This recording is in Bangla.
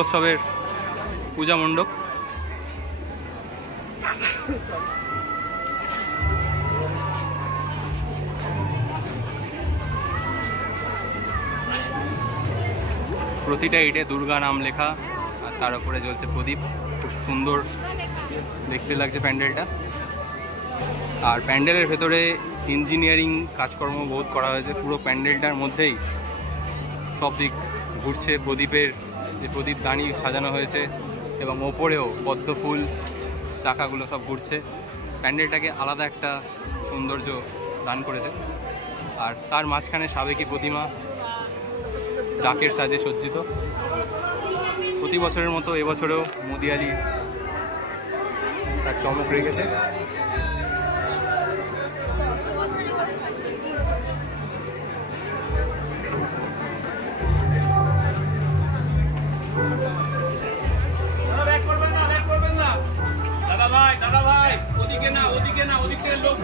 উৎসবের পূজা মণ্ডপ। প্রতিটা ইটে দুর্গা নাম লেখা, আর তার উপরে জ্বলছে প্রদীপ। খুব সুন্দর দেখতে লাগছে প্যান্ডেলটা। আর প্যান্ডেলের ভেতরে ইঞ্জিনিয়ারিং কাজকর্ম বহুত করা হয়েছে। পুরো প্যান্ডেলটার মধ্যেই সব দিক ঘুরছে, প্রদীপের যে প্রদীপ দানি সাজানো হয়েছে এবং ওপরেও পদ্ম ফুল চাকাগুলো সব ঘুরছে। প্যান্ডেলটাকে আলাদা একটা সৌন্দর্য দান করেছে। আর তার মাঝখানে সাবেকি প্রতিমা ডাকের সাজে সজ্জিত। প্রতি বছরের মতো এবছরেও মুদিয়ালি তার চমক রেখেছে। দাদা ভাই ওদিকে না, ওদিকে না, ওদিকে লোক